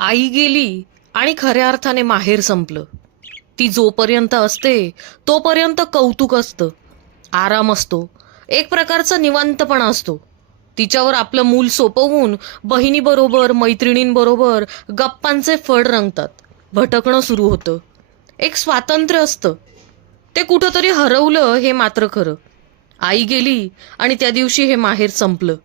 आई गेली आणि खऱ्या अर्थाने माहेर संपलं. ती जोपर्यंत असते तोपर्यंत कौतुक असतं. आराम असतो. एक प्रकारचा निवांतपणा असतो. तिच्यावर आपलं मूल सोपवून बहिणीबरोबर मैत्रिणींबरोबर गप्पांचे फड रंगतात. भटकणं सुरू होतं. एक स्वातंत्र्य असतं. ते कुठंतरी हरवलं हे मात्र खरं. आई गेली आणि त्या दिवशी हे माहेर संपलं.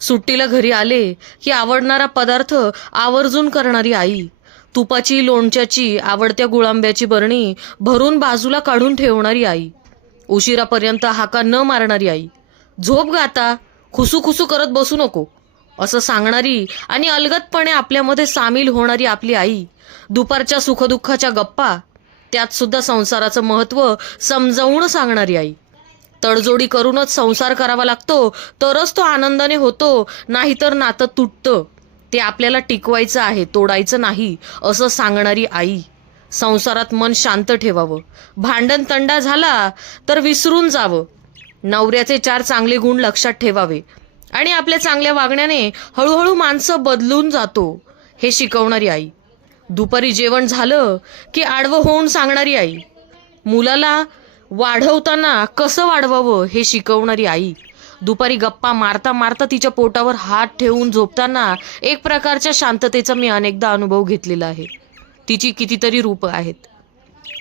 सुट्टीला घरी आले की आवडणारा पदार्थ आवर्जून करणारी आई. तुपाची लोणच्याची आवडत्या गुळांब्याची बरणी भरून बाजूला काढून ठेवणारी आई. उशिरापर्यंत हाका न मारणारी आई. झोप गाता खुसू खुसू करत बसू नको असं सांगणारी आणि अलगतपणे आपल्यामध्ये सामील होणारी आपली आई. दुपारच्या सुखदुःखाच्या गप्पा त्यात सुद्धा संसाराचं महत्त्व समजावून सांगणारी आई. तडजोडी करूनच संसार करावा लागतो तरच तो आनंदाने होतो नाहीतर नातं तुटतं. ते आपल्याला टिकवायचं आहे तोडायचं नाही असं सांगणारी आई. संसारात मन शांत ठेवावं. भांडण तंडा झाला तर विसरून जावं. नवऱ्याचे चार चांगले गुण लक्षात ठेवावे. आणि आपल्या चांगल्या वागण्याने हळूहळू माणसं बदलून जातो हे शिकवणारी आई. दुपारी जेवण झालं की आडवं होऊन सांगणारी आई. मुलाला वाढवताना कसं वाढवावं हे शिकवणारी आई? दुपारी गप्पा मारता मारता तिच्या पोटावर हात ठेवून झोपताना एक प्रकारच्या शांततेचा मी अनेकदा अनुभव घेतलेला आहे. तिची कितीतरी रूपं आहेत.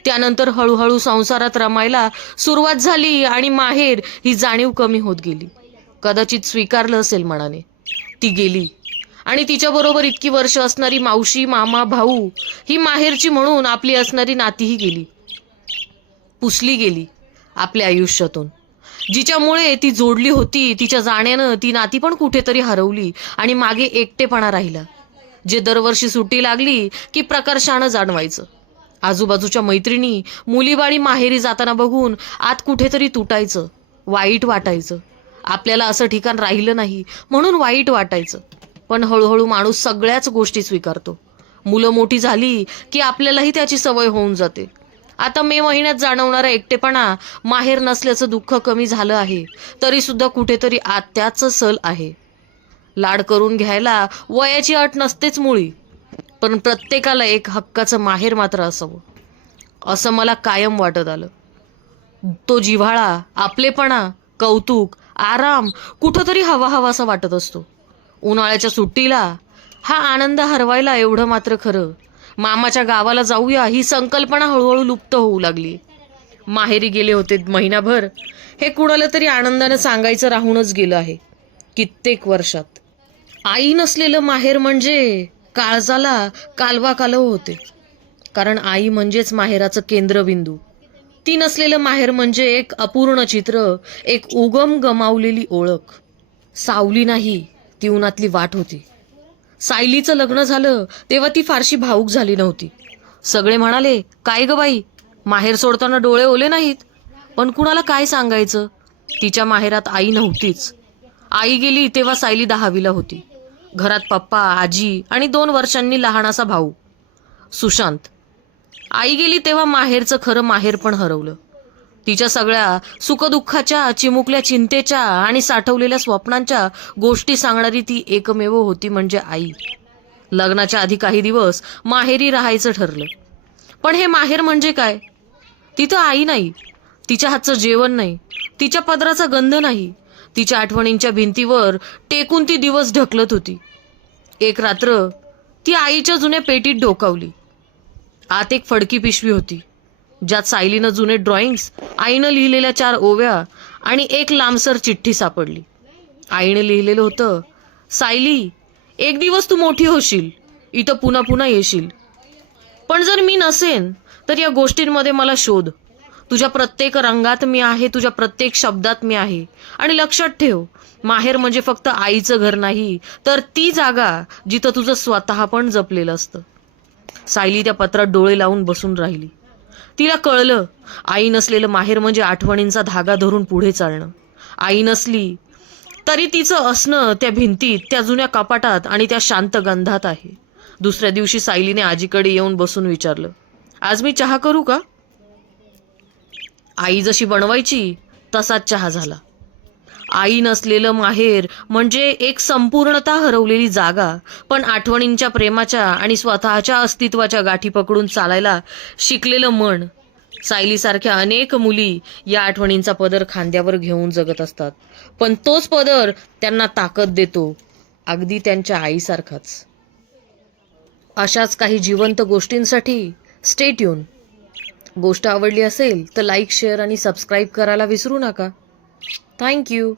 त्यानंतर हळूहळू संसारात रमायला सुरुवात झाली आणि माहेर ही जाणीव कमी होत गेली. कदाचित स्वीकारलं असेल मनाने. ती गेली. आणि तिच्याबरोबर इतकी वर्ष असणारी मावशी मामा भाऊ ही माहेरची म्हणून आपली असणारी नातीही गेली. पुसली गेली आपल्या आयुष्यातून. जिच्यामुळे ती जोडली होती तिच्या जाण्यानं ती नाती पण कुठेतरी हरवली आणि मागे एकटेपणा राहिला. जे दरवर्षी सुट्टी लागली की प्रकर्षानं जाणवायचं. आजूबाजूच्या मैत्रिणी मुलीबाळी माहेरी जाताना बघून आत कुठेतरी तुटायचं वाईट वाटायचं. आपल्याला असं ठिकाण राहिलं नाही म्हणून वाईट वाटायचं. पण हळूहळू माणूस सगळ्याच गोष्टी स्वीकारतो. मुलं मोठी झाली की आपल्यालाही त्याची सवय होऊन जाते. आता मे महिन्यात जाणवणारा एकटेपणा माहेर नसल्याचं दुःख कमी झालं आहे. तरी सुद्धा कुठेतरी आत्याचं सल आहे. लाड करून घ्यायला वयाची अट नसतेच मुळी पण प्रत्येकाला एक हक्काचं माहेर मात्र असावं. असं मला कायम वाटत आलं. तो जिव्हाळा आपलेपणा कौतुक आराम कुठंतरी हवा हवासा वाटत असतो. उन्हाळ्याच्या सुट्टीला हा आनंद हरवायला एवढं मात्र खरं मामाच्या गावाला जाऊया ही संकल्पना हळूहळू लुप्त होऊ लागली. माहेरी गेले होते महिनाभर. हे कुणाला तरी आनंदानं सांगायचं राहूनच गेलं आहे कित्येक वर्षात. आई नसलेलं माहेर म्हणजे काळजाला कालवा कालव होते. कारण आई म्हणजेच माहेराचं केंद्रबिंदू. ती नसलेलं माहेर म्हणजे एक अपूर्ण चित्र एक उगम गमावलेली ओळख. सावली नाही ती उन्हातली वाट होती. सायलीचं लग्न झालं तेव्हा ती फारशी भाऊक झाली नव्हती. सगळे म्हणाले काय ग बाई माहेर सोडताना डोळे ओले नाहीत? पण कुणाला काय सांगायचं? तिच्या माहेरात आई नव्हतीच. आई गेली तेव्हा सायली दहावीला होती. घरात पप्पा आजी आणि दोन वर्षांनी लहानासा भाऊ. सुशांत. आई गेली तेव्हा माहेरचं खरं माहेर पण हरवलं. तिच्या सगळ्या सुखदुःखाच्या चिमुकल्या चिंतेच्या आणि साठवलेल्या स्वप्नांच्या गोष्टी सांगणारी ती एकमेव होती म्हणजे आई. लग्नाच्या आधी काही दिवस माहेरी राहायचं ठरलं. पण हे माहेर म्हणजे काय? तिथं आई नाही. तिच्या हातचं जेवण नाही. तिच्या पदराचा गंध नाही. तिच्या आठवणींच्या भिंतीवर टेकून ती दिवस ढकलत होती. एक रात्र ती आईच्या जुन्या पेटीत डोकावली. आत एक फडकी पिशवी होती. ज्यात सायलीनं जुने ड्रॉइंग्स आईनं लिहिलेल्या चार ओव्या आणि एक लांबसर चिठ्ठी सापडली. आईनं लिहिलेलं होतं सायली एक दिवस तू मोठी होशील इथं पुन्हा पुन्हा येशील. पण जर मी नसेन तर या गोष्टींमध्ये मला शोध. तुझ्या प्रत्येक रंगात मी आहे तुझ्या प्रत्येक शब्दात मी आहे. आणि लक्षात ठेव माहेर म्हणजे फक्त आईचं घर नाही तर ती जागा जिथं तुझं स्वतः पण जपलेलं असतं. सायली त्या पत्रात डोळे लावून बसून राहिली. तिला कळलं आई नसलेलं माहेर म्हणजे आठवणींचा धागा धरून पुढे चालणं. आई नसली तरी तिचं असणं त्या भिंतीत त्या जुन्या कपाटात आणि त्या शांत गंधात आहे. दुसऱ्या दिवशी सायलीने आजीकडे येऊन बसून विचारलं आज मी चहा करू का? आई जशी बनवायची तसाच चहा झाला. आई नसलेलं माहेर म्हणजे एक संपूर्णता हरवलेली जागा. पण आठवणींच्या प्रेमाच्या आणि स्वतःच्या अस्तित्वाच्या गाठी पकडून चालायला शिकलेलं मन. सायलीसारख्या अनेक मुली या आठवणींचा पदर खांद्यावर घेऊन जगत असतात. पण तोच पदर त्यांना ताकद देतो. अगदी त्यांच्या आईसारखाच. अशाच काही जिवंत गोष्टींसाठी स्टेट येऊन गोष्ट आवडली असेल तर लाईक शेअर आणि सबस्क्राईब करायला विसरू नका. thank you.